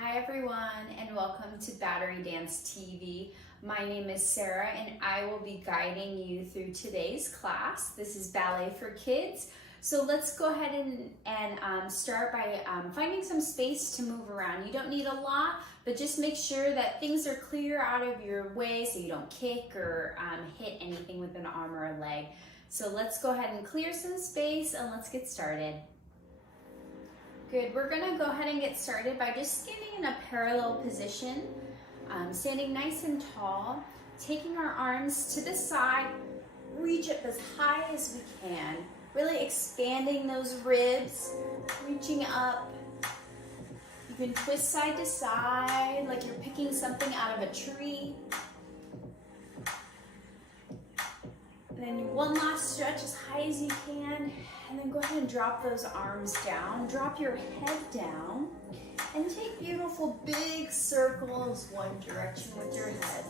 Hi everyone, and welcome to Battery Dance TV. My name is Sarah and I will be guiding you through today's class. This is Ballet for Kids. So let's go ahead and start by finding some space to move around. You don't need a lot, but just make sure that things are clear out of your way so you don't kick or hit anything with an arm or a leg. So let's go ahead and clear some space and let's get started. Good, we're gonna go ahead and get started by just standing in a parallel position, standing nice and tall, taking our arms to the side, reach up as high as we can, really expanding those ribs, reaching up. You can twist side to side like you're picking something out of a tree. And then one last stretch as high as you can, and then go ahead and drop those arms down. Drop your head down, and take beautiful big circles one direction with your head.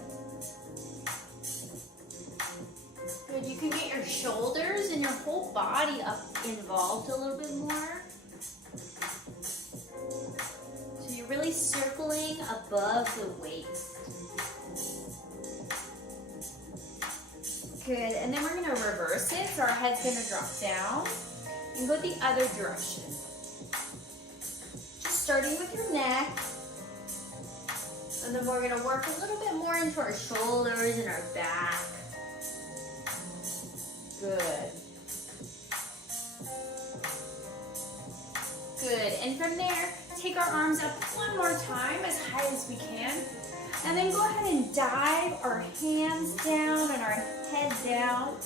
Good, you can get your shoulders and your whole body up involved a little bit more. So you're really circling above the waist. Good, and then we're gonna reverse it, so our head's gonna drop down and go the other direction. Just starting with your neck, and then we're gonna work a little bit more into our shoulders and our back. Good. Good, and from there, take our arms up one more time as high as we can. And then go ahead and dive our hands down and our head down,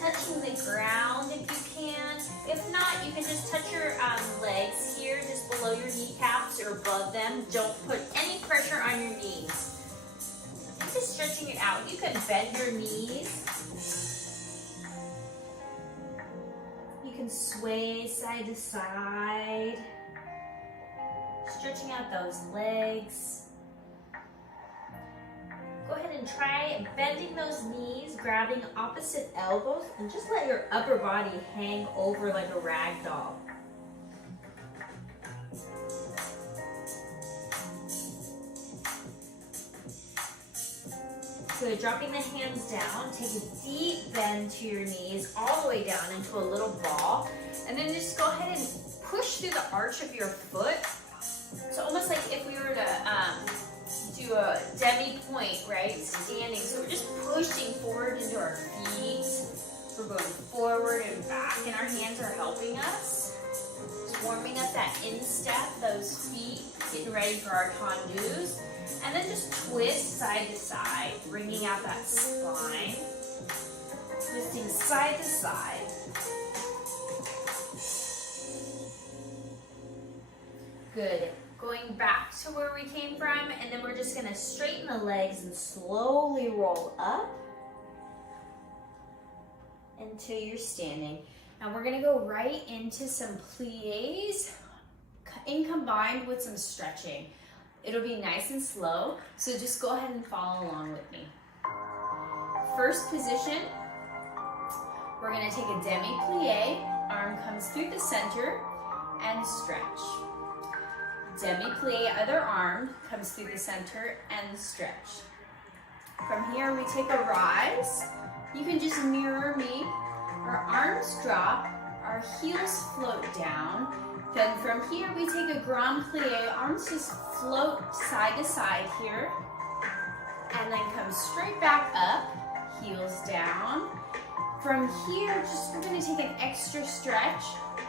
touching the ground if you can. If not, you can just touch your legs here, just below your kneecaps or above them. Don't put any pressure on your knees. I'm just stretching it out. You can bend your knees. You can sway side to side, stretching out those legs. Go ahead and try bending those knees, grabbing opposite elbows, and just let your upper body hang over like a rag doll. Good, dropping the hands down, take a deep bend to your knees, all the way down into a little ball, and then just go ahead and push through the arch of your foot. So almost like if we were to do a Demi Plie, right? Standing. So we're just pushing forward into our feet. We're going forward and back, and our hands are helping us. Just warming up that instep, those feet, getting ready for our Tandoos. And then just twist side to side, bringing out that spine. Twisting side to side. Good. Going back to where we came from, and then we're just gonna straighten the legs and slowly roll up until you're standing. Now we're gonna go right into some plies combined with some stretching. It'll be nice and slow, so just go ahead and follow along with me. First position, we're gonna take a Demi Plie, arm comes through the center, and stretch. Demi Plie, other arm, comes through the center and stretch. From here, we take a rise. You can just mirror me. Our arms drop, our heels float down. Then from here, we take a grand plie. Arms just float side to side here. And then come straight back up, heels down. From here, we're gonna take an extra stretch.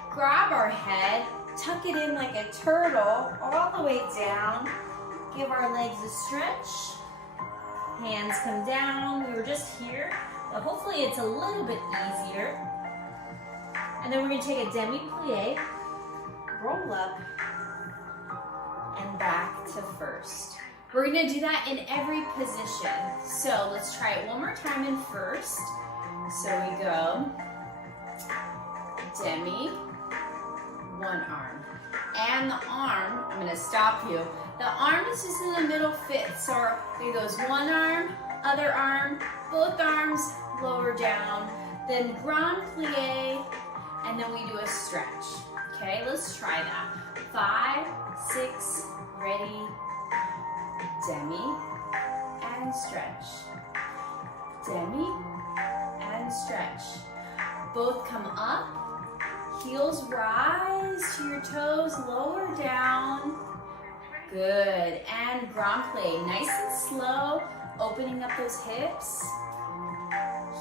Grab our head, tuck it in like a turtle, all the way down. Give our legs a stretch. Hands come down. We were just here, but hopefully it's a little bit easier. And then we're gonna take a Demi Plie, roll up, and back to first. We're gonna do that in every position. So let's try it one more time in first. So we go Demi, one arm. And the arm, I'm gonna stop you. The arm is just in the middle fit. So it goes one arm, other arm, both arms, lower down, then grand plie, and then we do a stretch. Okay, let's try that. 5, 6, ready, demi, and stretch. Demi, and stretch. Both come up, heels rise to your toes, lower down. Good, and grand plie, nice and slow, opening up those hips,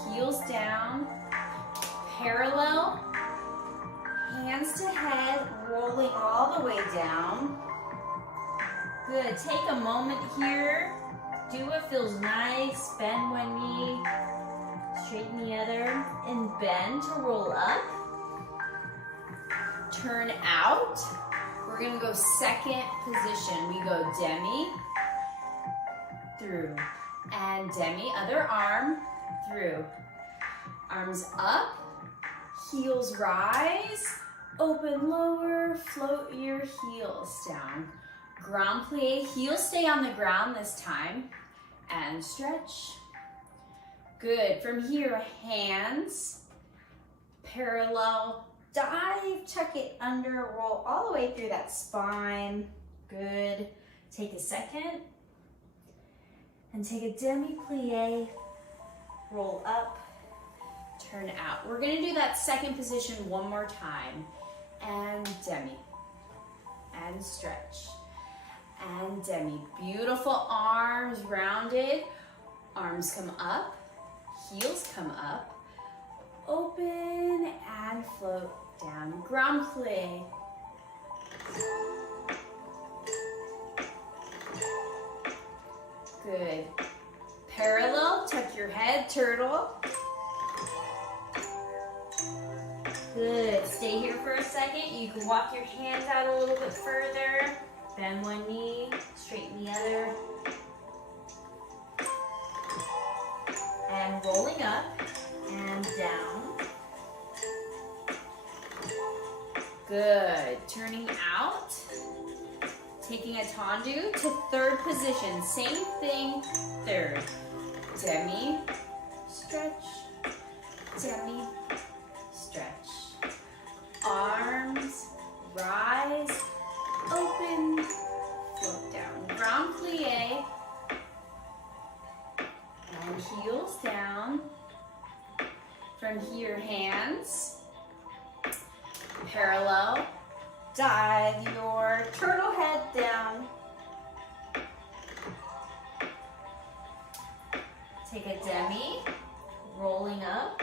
heels down, parallel, hands to head, rolling all the way down. Good, take a moment here, do what feels nice, bend one knee, straighten the other, and bend to roll up. Turn out. We're gonna go second position. We go demi, through, and demi, other arm, through. Arms up, heels rise, open lower, float your heels down. Grand plie, heels stay on the ground this time, and stretch. Good, from here, hands, parallel, dive, tuck it under, roll all the way through that spine. Good, take a second, and take a demi-plie, roll up, turn out. We're gonna do that second position one more time, and demi, and stretch, and demi. Beautiful arms rounded, arms come up, heels come up, open and float down. Grand plie. Good. Parallel, tuck your head, turtle. Good. Stay here for a second. You can walk your hands out a little bit further. Bend one knee, straighten the other. And rolling up and down. Good. Turning out. Taking a tendu to third position. Same thing, third. Demi, stretch, demi, stretch. Arms, rise, open, float down. Grand plie. And heels down. From here, hands, parallel, dive your turtle head down. Take a demi, rolling up.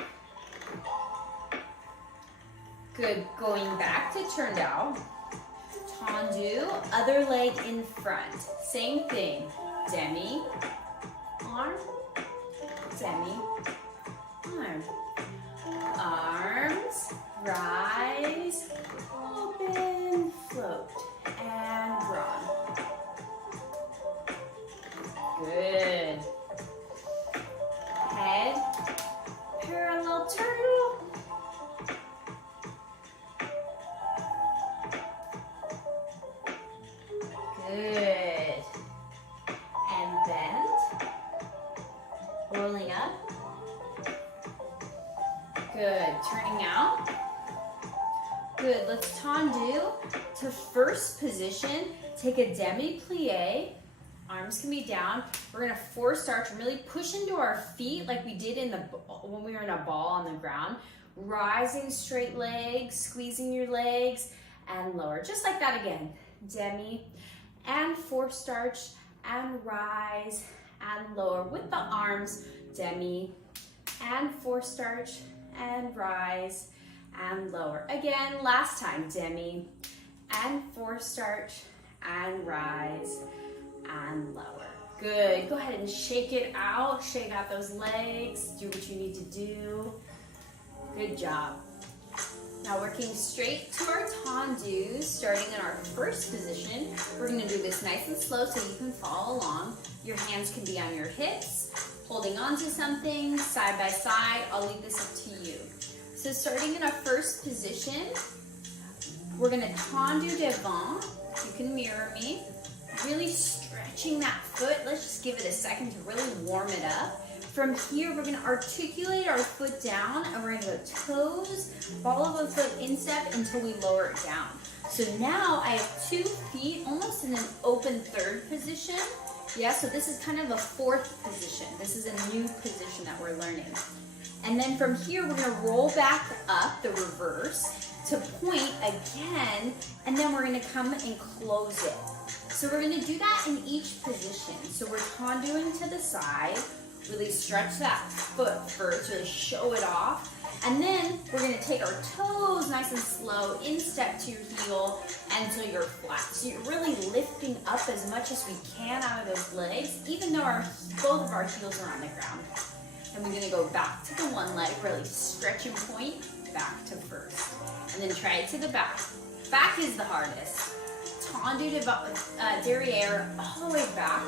Good, going back to turn down. Tendu, other leg in front. Same thing, demi, arm, demi, arm. Arms, rise, open, float, and run. Good. Head, parallel turtle. Good. And bend. Rolling up. Good, turning out. Good, let's tendu to first position. Take a demi-plie, arms can be down. We're gonna force arch, really push into our feet like we did when we were in a ball on the ground. Rising straight legs, squeezing your legs, and lower, just like that again. Demi, and forced arch, and rise, and lower with the arms. Demi, and forced arch, and rise, and lower. Again, last time, demi, and forced arch, and rise, and lower. Good, go ahead and shake it out. Shake out those legs, do what you need to do. Good job. Now working straight to our tendus, starting in our first position. We're gonna do this nice and slow so you can follow along. Your hands can be on your hips, holding on to something, side by side. I'll leave this up to you. So starting in our first position, we're gonna tendu devant. You can mirror me. Really stretching that foot. Let's just give it a second to really warm it up. From here, we're gonna articulate our foot down and we're gonna go toes, ball of a foot instep until we lower it down. So now I have 2 feet almost in an open third position. Yeah, so this is kind of a fourth position. This is a new position that we're learning. And then from here, we're gonna roll back up, the reverse, to point again, and then we're gonna come and close it. So we're gonna do that in each position. So we're tandooing to the side, really stretch that foot first, really show it off. And then we're gonna take our toes nice and slow, instep to your heel until you're flat. So you're really lifting up as much as we can out of those legs, even though both of our heels are on the ground. And we're gonna go back to the one leg, really stretch and point, back to first. And then try it to the back. Back is the hardest. Tandoo to derriere, all the way back.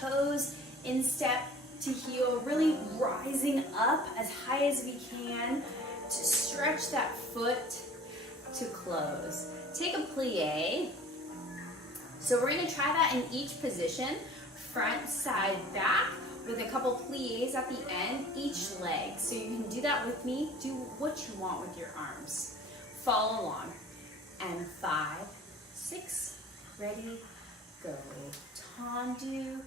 Toes, instep to heel, really rising up as high as we can to stretch that foot to close. Take a plie. So we're gonna try that in each position, front, side, back, with a couple plies at the end, each leg. So you can do that with me. Do what you want with your arms. Follow along. And 5, 6, ready, go. Tandoo,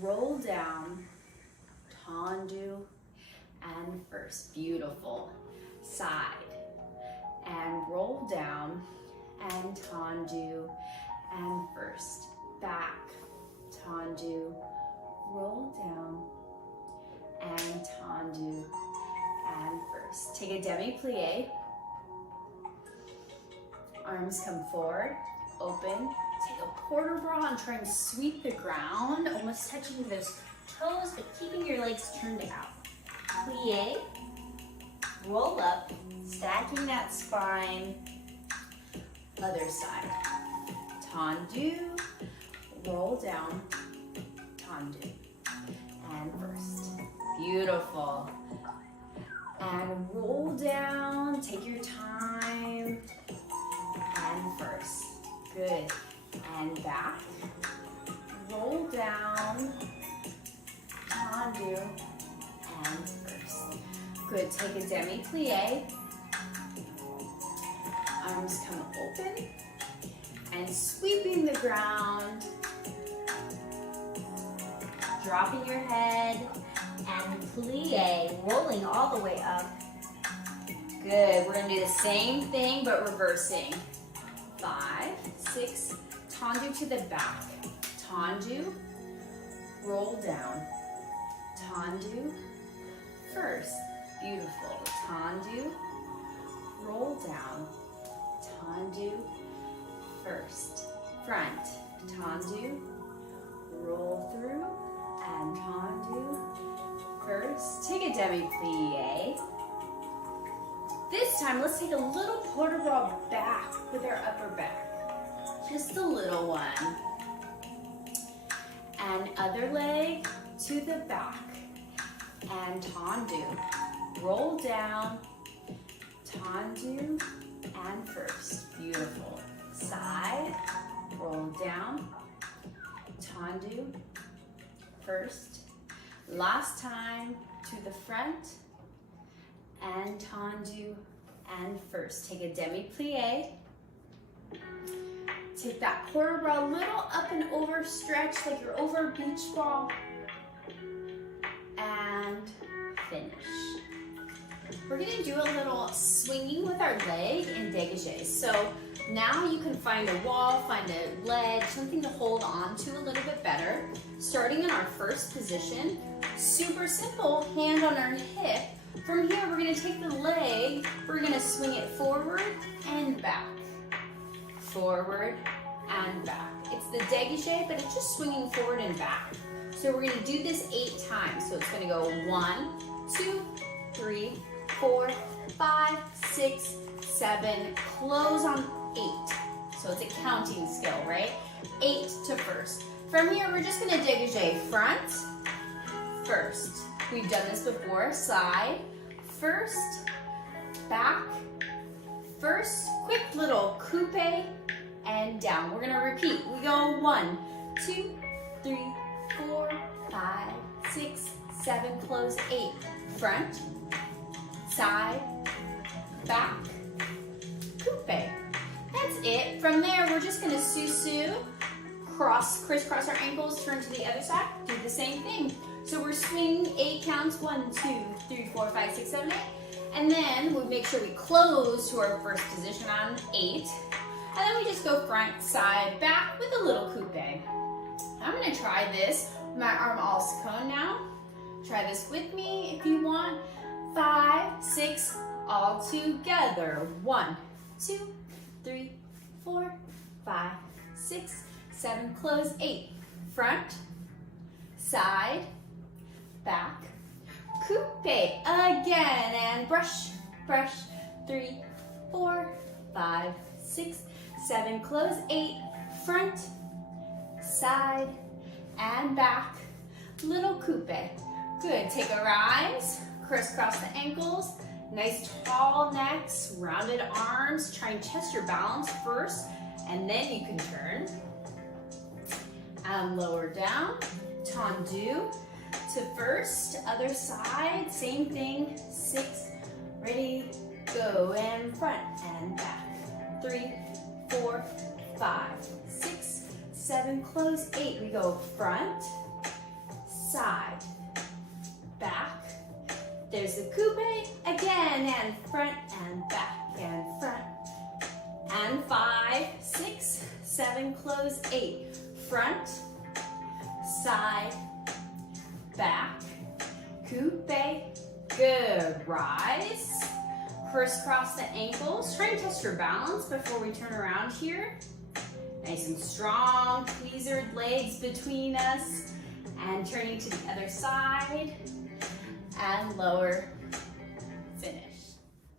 roll down, tandoo, and first. Beautiful. Side, and roll down, and tandoo, and first. Back, tandoo, roll down, and tandoo, and first. Take a Demi Plie. Arms come forward, open. Take a quarter bra and try and sweep the ground, almost touching those toes, but keeping your legs turned out. Plie, roll up, stacking that spine. Other side. Tandoo, roll down, tandoo, and first. Beautiful. And roll down, take your time, and first. Good. And back. Roll down, tandoo, and first. Good. Take a Demi Plie. Arms come open. And sweeping the ground. Dropping your head. And plie. Rolling all the way up. Good. We're going to do the same thing, but reversing. 5, 6, tandoo to the back. Tandoo, roll down. Tandoo, first. Beautiful. Tandoo, roll down. Tandoo, first. Front. Tandoo, roll through, and tandoo, first. Take a Demi Plie. This time, let's take a little quarter bra back with our upper back. Just a little one. And other leg to the back. And tandoo. Roll down. Tandoo. And first. Beautiful. Side. Roll down. Tandoo. First. Last time to the front. And tandoo, and first. Take a Demi Plie. Take that quarter bra a little up and over stretch like you're over a beach ball. And finish. We're gonna do a little swinging with our leg in dégagé. So now you can find a wall, find a ledge, something to hold on to a little bit better. Starting in our first position, super simple, hand on our hip. From here, we're gonna take the leg, we're gonna swing it forward and back. Forward and back. It's the dégagé, but it's just swinging forward and back. So we're gonna do this 8 times. So it's gonna go 1, 2, 3, 4, 5, 6, 7, close on 8. So it's a counting skill, right? 8 to first. From here, we're just gonna dégagé front, first. We've done this before. Side, first, back, first, quick little coupe, and down. We're gonna repeat. We go 1, 2, 3, 4, 5, 6, 7, close, 8. Front, side, back, coupe. That's it. From there, we're just gonna sous-sus, crisscross our ankles, turn to the other side, do the same thing. So we're swinging 8 counts, 1, 2, 3, 4, 5, 6, 7, 8. And then we make sure we close to our first position on 8. And then we just go front, side, back with a little coupe. I'm gonna try this with my arm all cone now. Try this with me if you want. 5, 6, all together. 1, 2, 3, 4, 5, 6, 7, close, 8. Front, side, back, coupe. Again, and brush, brush. 3, 4, 5, 6, 7, close, 8. Front, side, and back. Little coupe. Good. Take a rise, crisscross the ankles. Nice tall necks, rounded arms. Try and test your balance first, and then you can turn. And lower down. Tandoos to first. Other side. Same thing. 6. Ready, go. And front and back. 3, 4, 5, 6, 7, close, 8. We go front, side, back. There's the coupe again, and front and back, and front. And 5, 6, 7, close, 8. Front, side, back, coupe. Good. Rise. Crisscross the ankles. Try and test your balance before we turn around here. Nice and strong. Pleasered legs between us. And turning to the other side. And lower. Finish.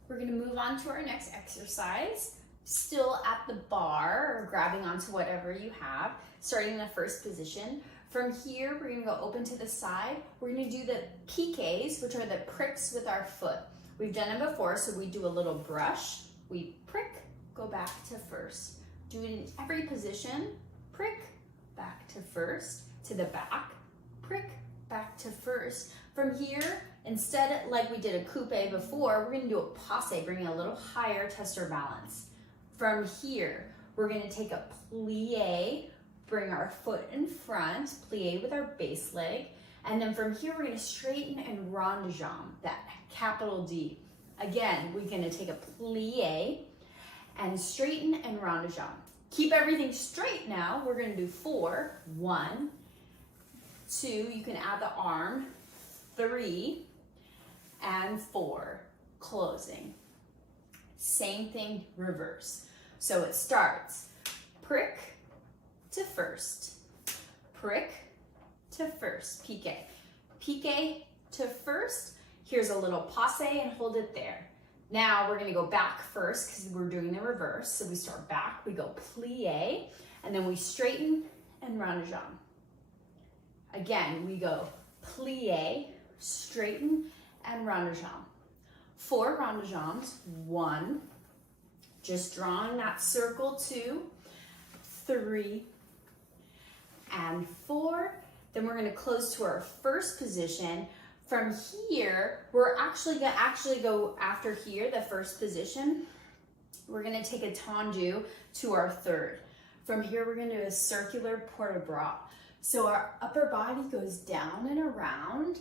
We're going to move on to our next exercise. Still at the bar or grabbing onto whatever you have. Starting in the first position. From here, we're going to go open to the side. We're going to do the piques, which are the pricks with our foot. We've done it before, so we do a little brush. We prick, go back to first. Do it in every position. Prick, back to first, to the back. Prick, back to first. From here, instead, like we did a coupe before, we're gonna do a passe, bring it a little higher, test our balance. From here, we're gonna take a plie, bring our foot in front, plie with our base leg. And then from here, we're gonna straighten and rond de jambe, that capital D. Again, we're gonna take a plie and straighten and rond de jambe. Keep everything straight now. We're gonna do 4, 1, 2, you can add the arm, 3, and 4, closing. Same thing, reverse. So it starts, prick to first, prick to first, pique. Pique to first. Here's a little passe and hold it there. Now we're gonna go back first because we're doing the reverse. So we start back, we go plie, and then we straighten and rond de jambe. Again, we go plie, straighten, and rond de jambe. 4 rond de jambes, 1, just drawing that circle, 2, 3, and 4. Then we're gonna close to our first position. From here, we're actually gonna go after here, the first position. We're gonna take a tendu to our third. From here, we're gonna do a circular port de bras. So our upper body goes down and around.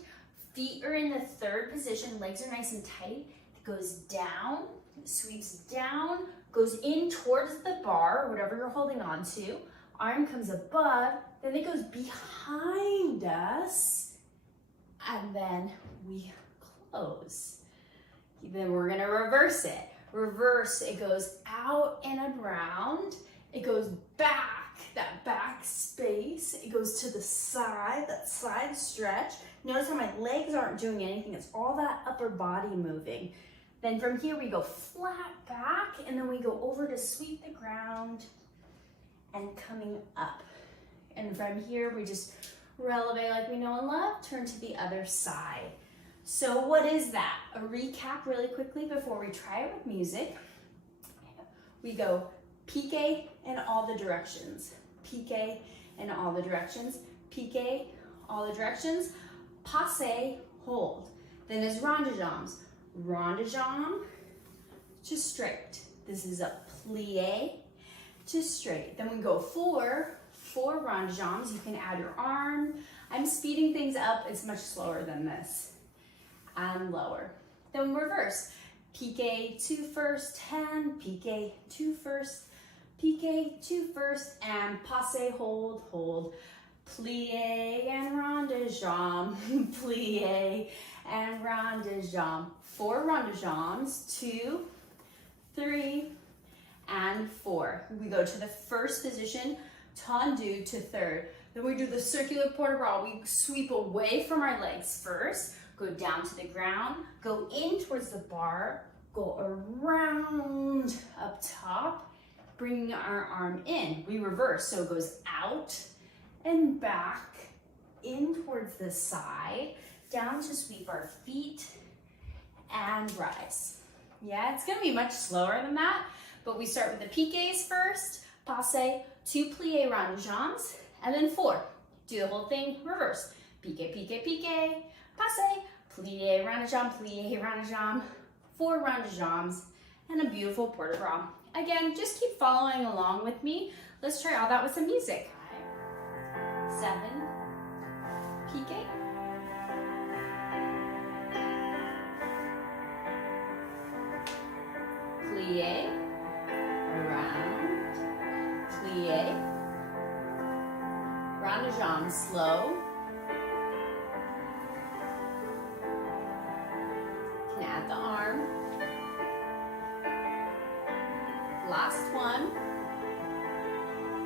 Feet are in the third position, legs are nice and tight. It goes down, sweeps down, goes in towards the bar, whatever you're holding on to. Arm comes above, then it goes behind us, and then we close. Then we're gonna reverse it. Reverse, it goes out and around. It goes back, that back space. It goes to the side, that side stretch. Notice how my legs aren't doing anything. It's all that upper body moving. Then from here we go flat back, and then we go over to sweep the ground and coming up. And from here we just releve like we know and love, turn to the other side. So what is that? A recap really quickly before we try it with music. We go pique in all the directions, pique in all the directions, pique all the directions, passe, hold. Then is rond de jambes. Rond de jambe to straight. This is a plie to straight. Then we go four rond de jambes. You can add your arm. I'm speeding things up. It's much slower than this. And lower. Then reverse. Pique 2 first, hand, pique 2 first, pique 2 first, and passe, hold, hold. Plie and rond de jambe, plie and rond de jambe. 4 rond de jambes, 2, 3, and 4. We go to the first position, tendu to third. Then we do the circular port de bras. We sweep away from our legs first, go down to the ground, go in towards the bar, go around up top, bringing our arm in. We reverse, so it goes out and back, in towards the side, down to sweep our feet, and rise. Yeah, it's gonna be much slower than that, but we start with the piqués first, passe, 2 plie rond de jambes, and then 4. Do the whole thing, reverse. Pique, pique, pique, passe, plie rond de jambe, plie rond de jambe, 4 rond de jambes, and a beautiful port de bras. Again, just keep following along with me. Let's try all that with some music. 7, pique, plie, around, plie, rond de jambe, slow, can add the arm, last one,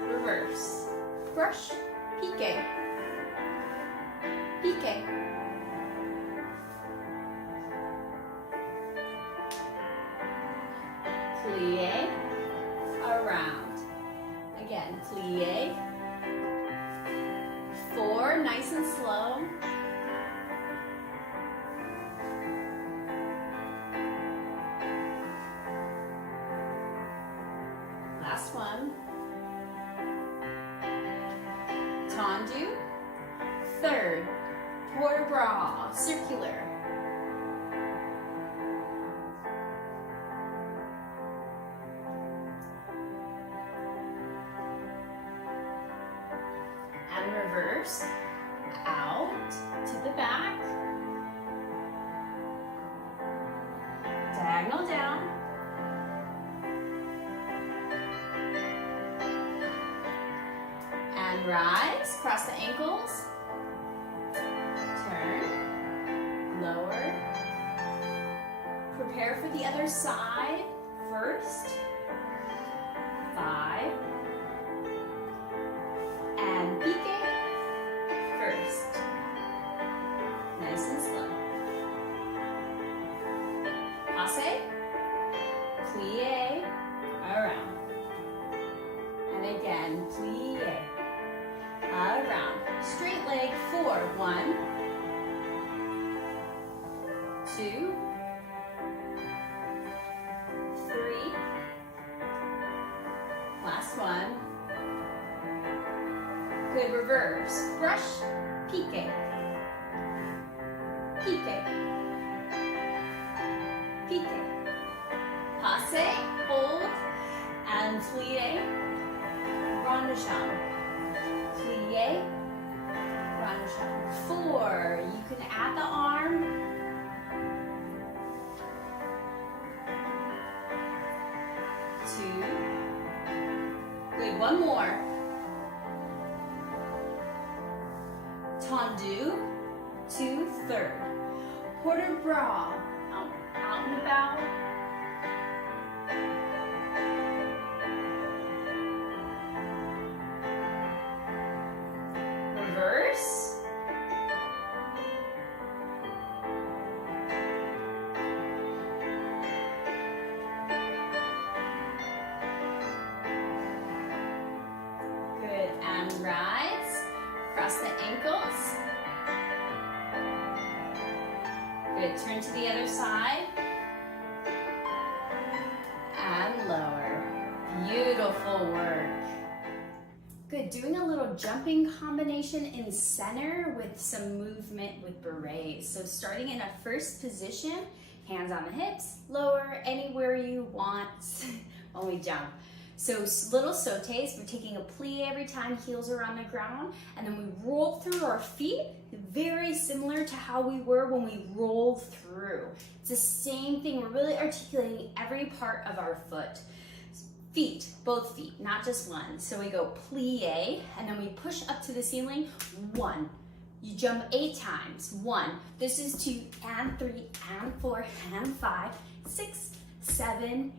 reverse, brush, pique, pique, plie, around, again, plie, 4, nice and slow, last one, tendu, third, port de bras, circular, and reverse, out to the back, diagonal down, and rise, cross the ankles, turn, lower, prepare for the other side, first, 5, and pique, first, nice and slow, passe, plie, around, and again, plie, around, straight leg, 4, 1, 2, 3, last one, good, reverse, brush, pique, pique, pique, passe, hold, and plie, rond de jambe, plie, rond de jambe, 4, you can add the arm, 2, good, one more, tendu, 2, third, port de bras, out and about, reverse, good, and rise, cross the ankles, good, turn to the other side, and lower, beautiful work. Good, doing a little jumping combination in center with some movement with berets. So starting in a first position, hands on the hips, lower anywhere you want when we jump. So little sautés, we're taking a plie every time, heels are on the ground, and then we roll through our feet, very similar to how we were when we rolled through. It's the same thing, we're really articulating every part of our foot. Feet, both feet, not just one. So we go plie, and then we push up to the ceiling, 1. You jump 8 times, 1. This is 2, and 3, and 4, and 5, 6, 7,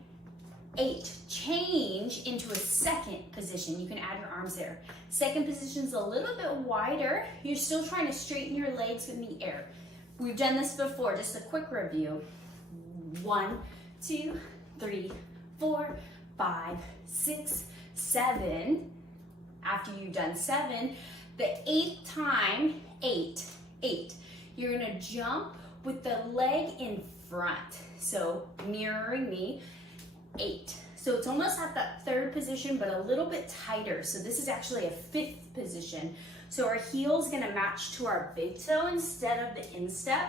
8. Change into a second position. You can add your arms there. Second position's a little bit wider. You're still trying to straighten your legs in the air. We've done this before, just a quick review. 1, 2, 3, 4, 5, 6, 7. After you've done 7, the 8th time, 8, you're gonna jump with the leg in front. So mirroring me, 8. So it's almost at that 3rd position, but a little bit tighter. So this is actually a 5th position. So our heel's gonna match to our big toe instead of the instep,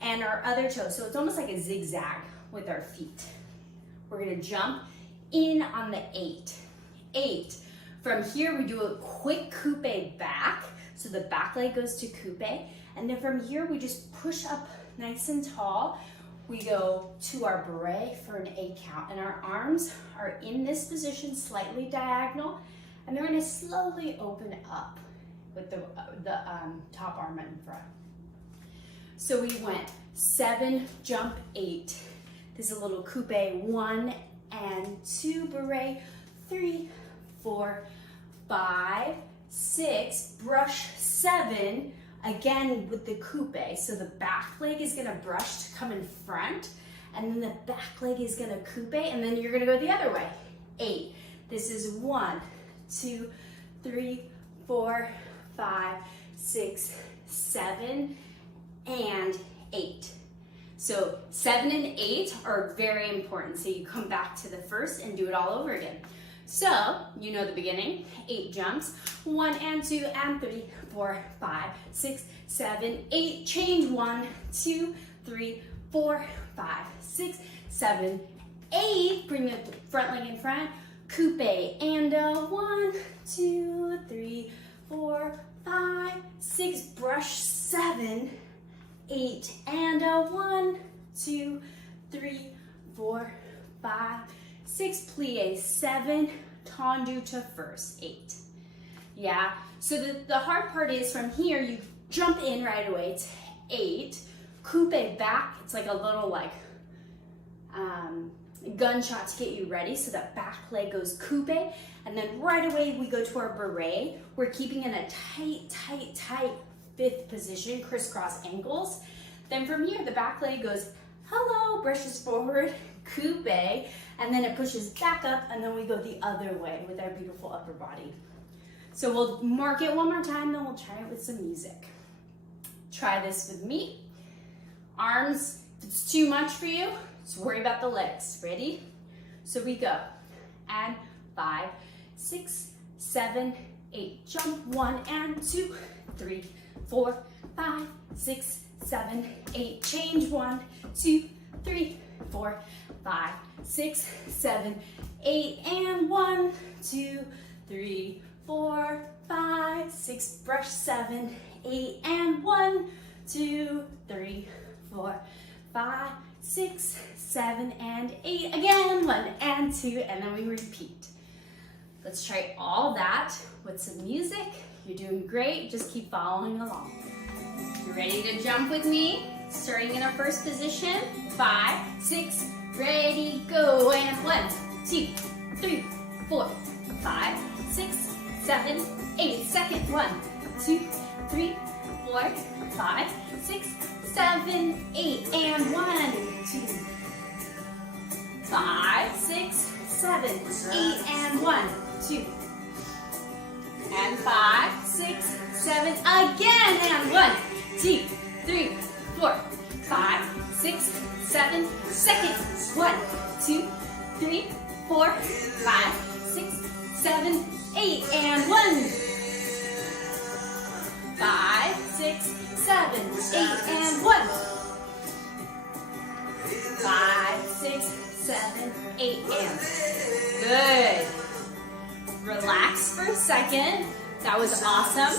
and our other toe. So it's almost like a zigzag with our feet. We're gonna jump in on the 8. From here, we do a quick coupe back. So the back leg goes to coupe. And then from here, we just push up nice and tall. We go to our beret for an 8 count. And our arms are in this position, slightly diagonal. And they're gonna slowly open up with the top arm in front. So we went 7, jump 8. This is a little coupe, 1 and 2, beret, 3, 4, 5, 6, brush 7, again with the coupe. So the back leg is gonna brush to come in front, and then the back leg is gonna coupe, and then you're gonna go the other way. 8, this is 1, 2, 3, 4, 5, 6, 7, and 8. So 7 and 8 are very important. So you come back to the first and do it all over again. So you know the beginning, 8 jumps, 1 and 2 and 3, 4, 5, 6, 7, 8. Change 1, 2, 3, 4, 5, 6, 7, 8. Bring the front leg in front, coupe, and 1, 2, 3, 4, 5, 6. Brush 7. 8 and 1, 2, 3, 4, 5, 6. Plie 7, Tandoos to first 8. Yeah. So the hard part is from here you jump in right away to 8, coupe back. It's like a little gunshot to get you ready. So that back leg goes coupe, and then right away we go to our beret. We're keeping in a tight 5th position, crisscross ankles. Then from here, the back leg goes, hello, brushes forward, coupe, and then it pushes back up, and then we go the other way with our beautiful upper body. So we'll mark it one more time, then we'll try it with some music. Try this with me. Arms, if it's too much for you, just worry about the legs. Ready? So we go. And 5, 6, 7, 8. Jump 1 and 2, 3, 4, 5, 6, 7, 8. Change 1, 2, 3, 4, 5, 6, 7, 8. And 1, 2, 3, 4, 5, 6. Brush 7, 8. And 1, 2, 3, 4, 5, 6, 7, and 8. Again, 1 and 2, and then we repeat. Let's try all that with some music. You're doing great. Just keep following along. You ready to jump with me? Starting in our first position. 5, 6, ready, go. And 1, 2, 3, 4, 5, 6, 7, 8. Second, 1, 2, 3, 4, 5, 6, 7, 8. And 1, 2, 5, 6, 7, 8. And 1, 2. And 5, 6, 7, again, and 1, 2, 3, 4, 5, 6, 7, second, 1, 2, 3, 4, 5, 6, 7, 8, and 1. 5, 6, 7, 8, and 1. 5, 6, 7, 8, and good. Relax for a second. That was awesome.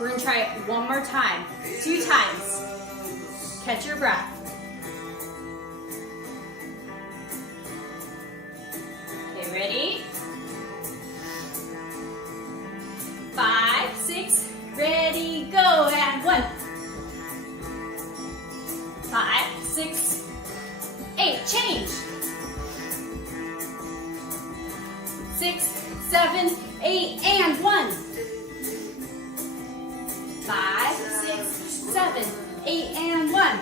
We're gonna try it one more time, 2 times. Catch your breath. Okay, ready? 5, 6, ready, go, and 1. 5, 6, 8, change. 6, 7, 8, and 1. 5, 6, 7, 8, and 1.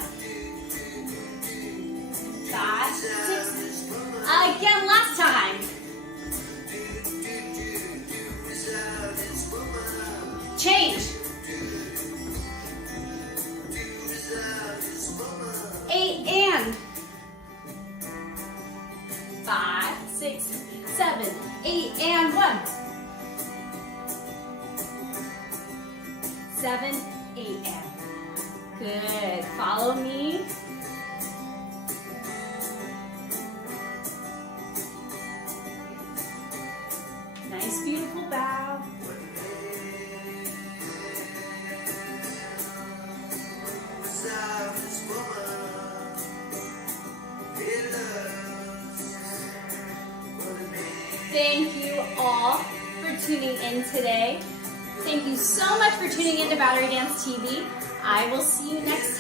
5, 6, again, last time. Change. 8, and 5, 6, 7, 8, and 1. 7, 8, and good. Follow me. Nice, beautiful bow. Thank you all for tuning in today. Thank you so much for tuning in to Battery Dance TV. I will see you next time.